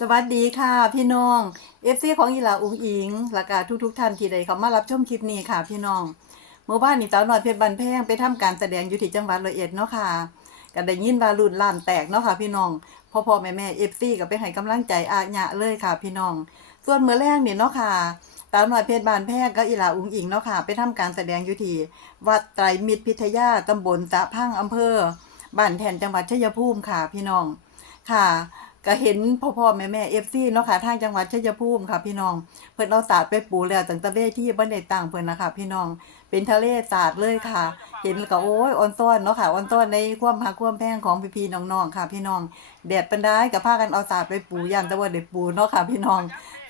สวัสดีค่ะ พี่น้องเอฟซีของอีหลาอุ้งอิงและกาทุกทุกท่านที่ได้เขามารับชมคลิปนี้ค่ะ พี่น้องเมื่อวานนี้สาวน้อยเพชรบันแพงไปทำการแสดงอยู่ที่จังหวัดร้อยเอ็ดเนาะค่ะก็ได้ยินว่ารุ่นล้านแตกเนาะค่ะ พี่น้องพ่อพ่อแม่แม่เอฟซีก็ไปให้กำลังใจอาญะเลยค่ะ พี่น้อง ส่วนเมื่อแรกนี่เนาะค่ะสาวน้อยเพชรบานแพงก็อีหลาอุ้งอิงเนาะค่ะ ไปทำการแสดงอยู่ที่วัดไตรมิตรพิทยาตำบลสะพังอำเภอบ้านแทนจังหวัดชัยภูมิค่ะ พี่น้องค่ะ ก็เห็นพ่อพ่อแม่แม่เอฟซีเนาะค่ะทางจังหวัดชัยภูมิค่ะ พี่น้อง เพิ่นเอาศาสตร์ไปปูแล้วตั้งแต่เวที่บ่ได้ตั้งเพิ่นนะคะพี่น้องเป็นทะเลศาสตร์เลยค่ะ เห็นก็โอ้ยออนซ้อนเนาะค่ะออนซ้อนในความหักความแพงของพี่ๆน้องๆค่ะ พี่น้องแดดเป็นได้ก็พากันเอาศาสตร์ไปปูย่านต่ว่าได้ปูเนาะค่ะ พี่น้อง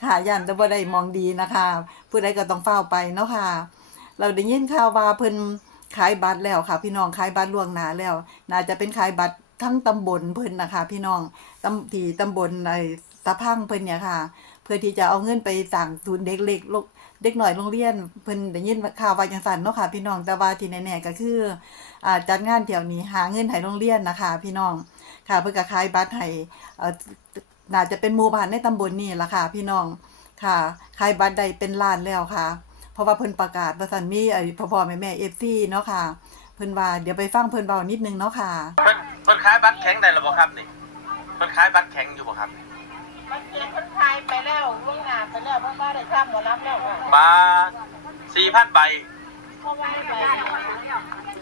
ค่ะย่านต่ว่าได้มองดีนะคะ ผู้ใดก็ต้องเฝ้าไปเนาะค่ะ เราได้ยินข่าวว่าเพิ่นขายบัตรแล้วค่ะ พี่น้องขายบัตรล่วงหน้าแล้ว น่าจะเป็นขายบัตร ทั้งตำบลเพิ่นนะคะ พี่น้องตำที่ตำบลในตะพังเพิ่นเนี่ยค่ะ เพื่อที่จะเอาเงินไปสั่งศูนย์เด็กเล็กลูกเด็กหน่อยโรงเรียนเพิ่นได้ยินข่าวว่าจังซั่นเนาะค่ะ พี่น้องแต่ว่าที่แน่ๆก็คืออ่าจัดงานเที่ยวนี้หาเงินให้โรงเรียนนะคะ พี่น้องค่ะ เพิ่นก็ขายบัตรให้เอ่อน่าจะเป็นหมู่บ้านในตำบลนี่ล่ะค่ะ พี่น้องค่ะขายบัตรได้เป็นล้านแล้วค่ะ เพราะว่าเพิ่นประกาศว่าซั่นมีไอ้พ่อพ่แม่แม่ FC เนาะค่ะเพิ่นว่าเดี๋ยวไปฟังเพิ่นเว้านิดนึงเนาะค่ะเพิ่น เพิ่นขายบัตรแข็งได้หรือเปล่าครับนี่เพิ่นขายบัตรแข็งอยู่บ่ครับนี่มันเกิดคนไทยไปแล้วล่วงหน้าไปแล้วเพราะว่าได้ข้ามหมดรับแล้วค่ะบาสี่พันใบเพราะว่าไป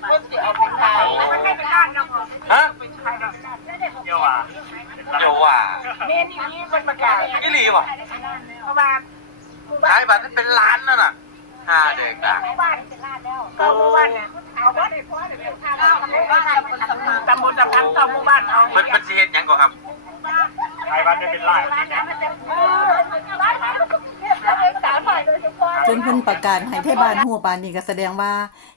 คนที่เอาไปขายฮะเดี๋ยวว่าเดี๋ยวว่าเมนี่นี้มันประกาศอีหลีว่ะเพราะว่าขายบัตรให้เป็นล้านนั่นน่ะห้าเด็กอะบ้านเป็นล้านแล้วก็หมู่บ้านเนี่ยเอาบ้านในพ่อเนี่ยเป็นข้าว ตำบลบ้านตำบลตำบลตำบลหมู่บ้านเอาเพิ่นเพิ่นสิเฮ็ดหยังก่อนครับขายบัตรได้เป็นล้านบ้านสาวหน่อยโดยเฉพาะจนเพิ่นประกาศให้เทศบาลหัวปานนี้ก็แสดงว่า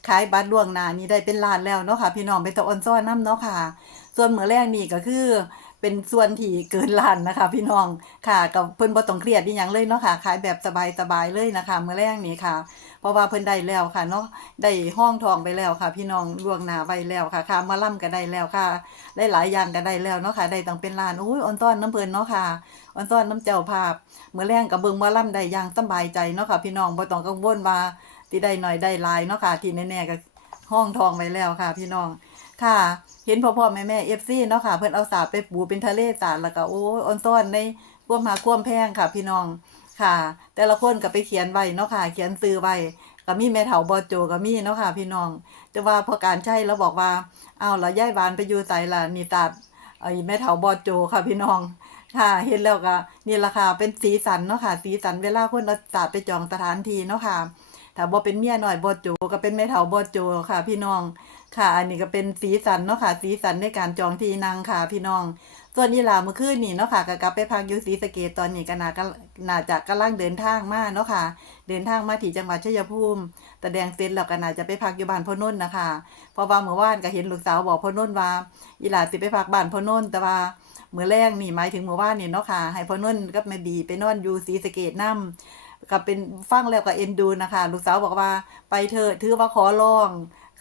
ขายบัตรล่วงหน้านี้ได้เป็นล้านแล้วเนาะค่ะ พี่น้องไปตะออนซ้อนน้ำเนาะค่ะ ส่วนมื้อแรกนี่ก็คือ เป็นส่วนที่เกินล้านนะคะ พี่น้องค่ะกับเพิ่นบ่ต้องเครียดอีหยังเลยเนาะค่ะขายแบบสบายๆเลยนะคะมื้อแรกนี่ค่ะ เพราะว่าเพิ่นได้แล้วค่ะเนาะได้ห้องทองไปแล้วค่ะ พี่น้องล่วงหน้าไว้แล้วค่ะค่ามาล่ำก็ได้แล้วค่ะได้หลายอย่างก็ได้แล้วเนาะค่ะได้ตั้งเป็นล้านอุ้ยออนซ้อนน้ำเพิ่นเนาะค่ะออนซ้อนน้ำเจ้าภาพเมื่อแรงกับเบิงว่าล่ำได้อย่างสบายใจเนาะค่ะ พี่น้องบ่ต้องกังวลว่าที่ได้หน่อยได้หลายเนาะค่ะที่แน่ๆก็ห้องทองไว้แล้วค่ะ พี่น้อง ค่ะ เห็นพ่อพ่อแม่แม่เอฟซีเนาะค่ะ เพิ่นเอาสาไปปูเป็นทะเลสาแล้วก็โอ้ออนซ้อนในควมหาควมแพงค่ะพี่น้องค่ะ แต่ละคนก็ไปเขียนไว้เนาะค่ะ เขียนซื้อไว้ก็มีแม่เฒ่าบอโจก็มีเนาะค่ะ พี่น้อง แต่ว่าพอการใช้แล้วบอกว่าเอ้าวแล้วยายหวานไปอยู่ไสล่ะนี่ตัดไอ้แม่เฒ่าบอโจค่ะพี่น้องค่ะ เห็นแล้วก็นี่ราคาเป็นสีสันเนาะค่ะ สีสันเวลาคนเราจัดไปจองสถานที่เนาะค่ะถ้าบ่เป็นเมียหน้อยบ่โจก็เป็นแม่เฒ่าบ่โจค่ะ พี่น้อง ค่ะ อันนี้ก็เป็นสีสันเนาะค่ะ สีสันในการจองที่นั่งค่ะ พี่น้อง ส่วนอีหลาเมื่อคืนนี่เนาะค่ะก็กลับไปพักอยู่ศรีสะเกษตอนนี้ก็น่าก็น่าจะกำลังเดินทางมาเนาะค่ะ เดินทางมาที่จังหวัดชัยภูมิแสดงเสร็จแล้วก็น่าจะไปพักอยู่บ้านพ่อนุ่นนะคะพราะว่าเมื่อวานก็เห็นลูกสาวบอกพ่อนุ่นว่าอีหลาสิไปพักบ้านพ่อนุ่นแต่ว่าเมื่อแรกนี่หมายถึงเมื่อวานนี่เนาะค่ะ ให้พ่อนุ่นกับแม่บีไปนอนอยู่ศรีสะเกดน้ำก็เป็นฟังแล้วก็เอ็นดูนะคะ ลูกสาวบอกว่าไปเถอะถือว่าขอร้อง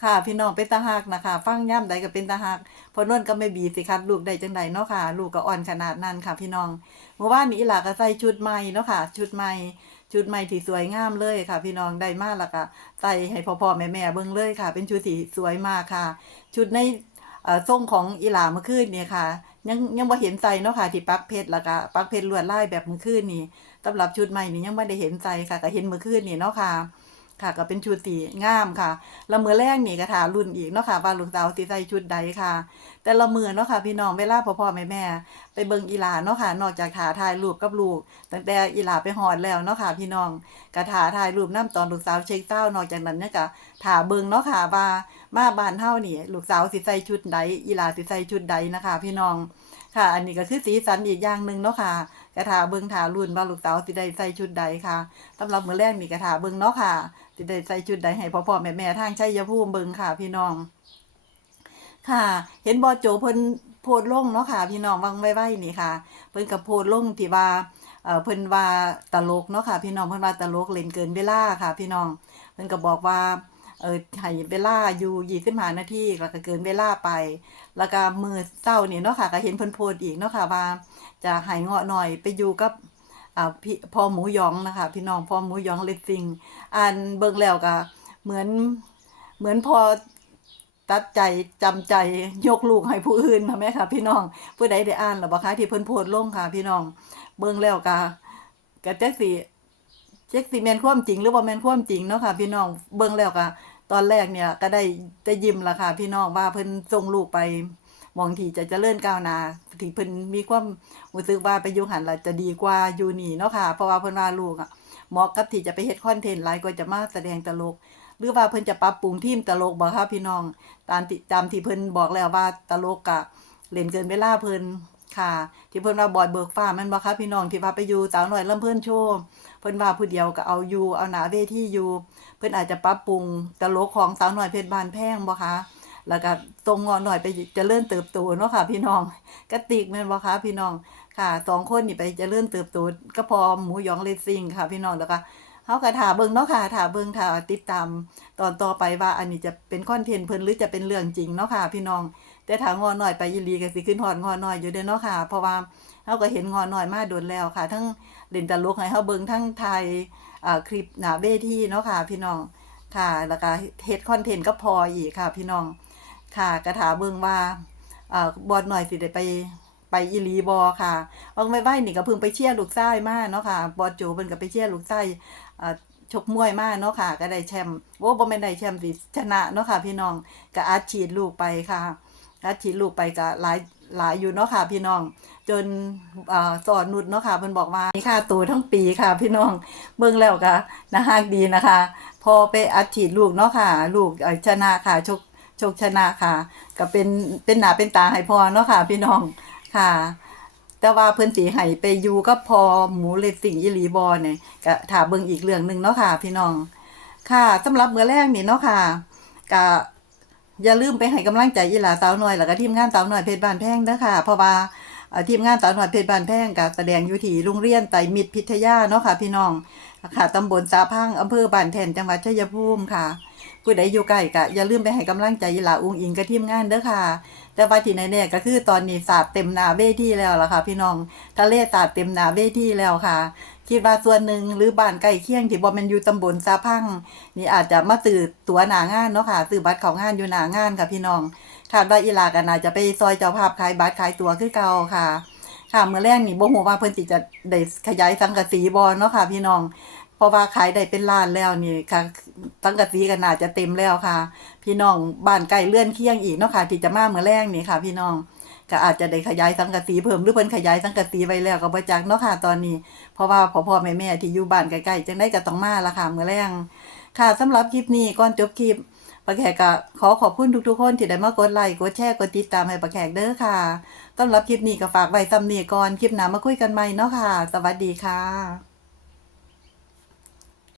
ค่ะ พี่น้องเป็นตาหักนะคะ ฟังย่ำใดก็เป็นตาหักพอนุ่นก็ไม่บีสิคัดลูกได้จังใดเนาะค่ะ ลูกก็อ่อนขนาดนั้นค่ะ พี่น้องเมื่อวานนี้อีหลาก็ใส่ชุดใหม่เนาะค่ะ ชุดใหม่ชุดใหม่ที่สวยงามเลยค่ะ พี่น้องได้มากแล้วก็ใส่ให้พ่อๆแม่ๆเบิ่งเลยค่ะ เป็นชุดที่สวยมากค่ะ ชุดในเอ่อทรงของอีหลาเมื่อคืนเนี่ยค่ะ ยังยังบ่เห็นใส่เนาะค่ะที่ปักเพชรแล้วก็ปักเพชรลวดลายแบบเมื่อคืนนี่สำหรับชุดใหม่นี่ยังไม่ได้เห็นใส่ค่ะก็เห็นเมื่อคืนนี่เนาะค่ะ ค่ะก็เป็นชุดที่งามค่ะล้วมือแรกนี่ก็ถารุ่นอีกเนาะค่ะว่าลูกสาวสิใส่ชุดใดค่ะ แต่ละมือเนาะค่ะพี่น้องเวลาพ่อพ่อแม่แม่ไปเบิ่งอีหลาเนาะค่ะ นอกจากถาถ่ายรูปกับลูก ตั้งแต่อีหลาไปหอดแล้วเนาะค่ะพี่น้องก็ถาถ่ายรูปน้ตอนลูกสาวเช็คเศร้านอกจากนั้นเนี่ยก็ถาเบิ่งเนาะค่ะว่ามาบ้านเฮานี่ลูกสาวสิใส่ชุดใดอีหลาสิใส่ชุดใดนะคะ พี่น้องค่ะ อันนี้ก็คือสีสันอีกอย่างหนึ่งเนาะค่ะกระถาเบิงถารุ่นว่าลูกสาวสิได้ใส่ชุดใดค่ะสำหรับมือแรกนี่กระถาเบิงเนาะค่ะ สิได้ใส่ชุดใดให้พ่อพ่อแม่แม่ทางชัยภูมิเบิงค่ะ พี่น้อง ค่ะ เห็นบอโจเพิ่นโพดลงเนาะค่ะ พี่น้องวังไว้ๆนี่ค่ะ เพิ่นกับโพดลงที่ว่าเอ่อเพิ่นว่าตลกเนาะค่ะ พี่น้องเพิ่นว่าตลกเล่นเกินเวลาค่ะ พี่น้อง เพิ่นก็บอกว่าเออให้เวลาอยู่ยี่สิบห้านาทีแล้วก็เกินเวลาไป แล้วก็มือเศร้านี่เนาะค่ะ ก็เห็นเพิ่นโพสต์อีกเนาะค่ะว่า จะให้เงาะหน่อยไปอยู่กับ อ่าพี่พ่อหมูยองนะคะ พี่น้องพ่อหมูยองเลสซิงอ่านเบิ่งแล้วก็เหมือนเหมือนพอตัดใจจำใจยกลูกให้ผู้อื่นมาแม่ค่ะ พี่น้องผู้ใดได้อ่านหรือบ่คะที่เพิ่นโพสต์ลงค่ะ พี่น้อง เบิ่งแล้วก็ก็จักสิจักสิแมนความจริง หรือบ่าแมนความจริงเนาะค่ะ พี่น้องเบิ่งแล้วก็ตอนแรกเนี่ยก็ได้ได้ยิ้มละค่ะ พี่น้องว่าเพิ่นส่งลูกไปมองที่จะเจริญก้าวหน้า ที่เพิ่นมีความรู้สึกว่าไปอยู่หันละจะดีกว่าอยู่นี่เนาะค่ะ เพราะว่าเพิ่นว่าลูกอะเหมาะกับที่จะไปเฮ็ดคอนเทนต์หลายกว่าจะมาแสดงตลก หรือว่าเพิ่นจะปรับปรุงทีมตลกบ่ค่ะพี่น้อง ตามที่ตามที่เพิ่นบอกแล้วว่าตลกอะเล่นเกินเวลาเพิ่นค่ะ ที่เพิ่นว่าบอยเบิกฟ้าม่นบ่ค่ะพี่น้องที่ว่าไปอยู่สาวหน้อยลำเพิ่นโชว์เพิ่นว่าผู้เดียวก็เอาอยู่เอาหนาเวทีอยู่ เพิ่นอาจจะปรับปรุงตลกของสาวหน้อยเพชรบานแพงบ่คะ แล้วก็ตรงงอหน่อยไปจะเลื่อนเติบโตเนาะค่ะ พี่น้องกระติกแม่นบ่คะพี่น้องค่ะสองคนนี่ไปจะเลื่อนเติบโตก็พอหมูยองเลสซิ่งค่ะ พี่น้องแล้วก็เฮาก็ถาเบิงเนาะค่ะถาเบิงถ่าติดตามตอนต่อไปว่าอันนี้จะเป็นคอนเทนต์เพิ่นหรือจะเป็นเรื่องจริงเนาะค่ะ พี่น้อง แต่ถางอหน่อยไปอีหลีก็สิขึ้นฮอดงอหน่อยอยู่เด้อเนาะค่ะเพราะว่าเฮาก็เห็นงอหน่อยมาโดนแล้วค่ะ ทั้งเล่นตลกให้เฮาเบิงทั้งไทยอ่าคลิปหน้าเวทีเนาะค่ะ พี่น้องค่ะ แล้วก็เฮ็ดคอนเทนต์ก็พออีกค่ะ พี่น้อง ค่ะกระถาเบิ่งว่าอ่อบอดหน่อยสิได้ไปไปอีลีบอค่ะวาไว้ไว้นี่ก็เพิ่งไปเชียร์ลูกไส้มาเนาะค่ะ บอดโจเพิ่นก็ไปเชียร์ลูกไส้อ่าชกมวยมาเนาะค่ะ ก็ได้แชมป์โอ้บ่แม่นได้แชมป์สิชนะเนาะค่ะ พี่น้องก็อัดฉีดลูกไปค่ะอัดฉีดลูกไปก็หลายหลายอยู่เนาะค่ะ พี่น้อง จนอสอนนุดเนาะค่ะเพิ่นบอกว่ามีค่าตัวทั้งปีค่ะ พี่น้องเบิ่งแล้วก็น่าฮักดีนะคะ พอไปอัดฉีดลูกเนาะค่ะ ลูกชนะค่ะชก โชคชนะค่ะ ก็เป็นเป็นหนาเป็นตาให้พอเนาะค่ะ พี่น้องค่ะ แต่ว่าเพิ่นสีให้ไปอยู่กับพอหมูเลสสิงอีหลีบอเนี่ยก็ถาเบิ่งอีกเรื่องหนึ่งเนาะค่ะ พี่น้องค่ะสำหรับมื้อแรกนี่เนาะค่ะก็อย่าลืมไปให้กำลังใจอีหลาสาวน้อยแล้วก็ทีมงานสาวน้อยเพชรบานแพงเด้อค่ะเพราะว่าทีมงานสาวน้อยเพชรบานแพงก็แสดงอยู่ที่โรงเรียนไตรมิตรพิทยาเนาะค่ะ พี่น้องค่ะตำบลสาพังอำเภอบ้านแทนจังหวัดชัยภูมิค่ะ ผู้ใดอยู่ใกล้ก็อย่าลืมไปให้กำลังใจยีลาอุ้งอิงกับทีมงานเด้อค่ะ แต่ว่าที่แน่ๆก็คือตอนนี้ศาสเต็มนาเวทีแล้วล่ะค่ะ พี่น้องทะเลศาสเต็มนาเวทีแล้วค่ะคิดว่าส่วนหนึ่งหรือบ้านใกล้เคียงที่บ่ม่นอยู่ตำบลซาพังนี่อาจจะมาตื่อตัวหนางานเนาะค่ะซื้อบัตรของงานอยู่หนางานค่ะพี่น้องคาดว่าอีลากันอาจจะไปซอยเจ้าภาพขายบัตรขายตั๋วคือเก่าค่ะ ค่ะเมื่อแรกนี่บ่ฮู้ว่าเพิ่นสิจะได้ขยายสังกะสีบ่เนาะค่ะ พี่น้องเพราะว่าขายได้เป็นล้านแล้วนี่ค่ะ สังกะสีก็น่าจะเต็มแล้วค่ะ พี่น้องบ้านใกล้เลื่อนเคียงอีกเนาะค่ะที่จะมาเมื่อแรกนี่ค่ะ พี่น้องก็อาจจะได้ขยายสังกะสีเพิ่มหรือเพิ่นขยายสังกะสีไว้แล้วก็บ่จักเนาะค่ะตอนนี้ เพราะว่าพ่อพ่อแม่แม่ที่อยู่บ้านใกล้ๆจังได้ก็ต้องมาละค่ะเมื่อแรงค่ะสำหรับคลิปนี้ก่อนจบคลิปปะแขกก็ขอขอบคุณทุกๆคนที่ได้มากดไลค์กดแชร์กดติดตามให้ปะแขกเด้อค่ะสำหรับคลิปนี้ก็ฝากไว้ซ้ำนี้ก่อนคลิปหน้ามาคุยกันใหม่เนาะค่ะ สวัสดีค่ะ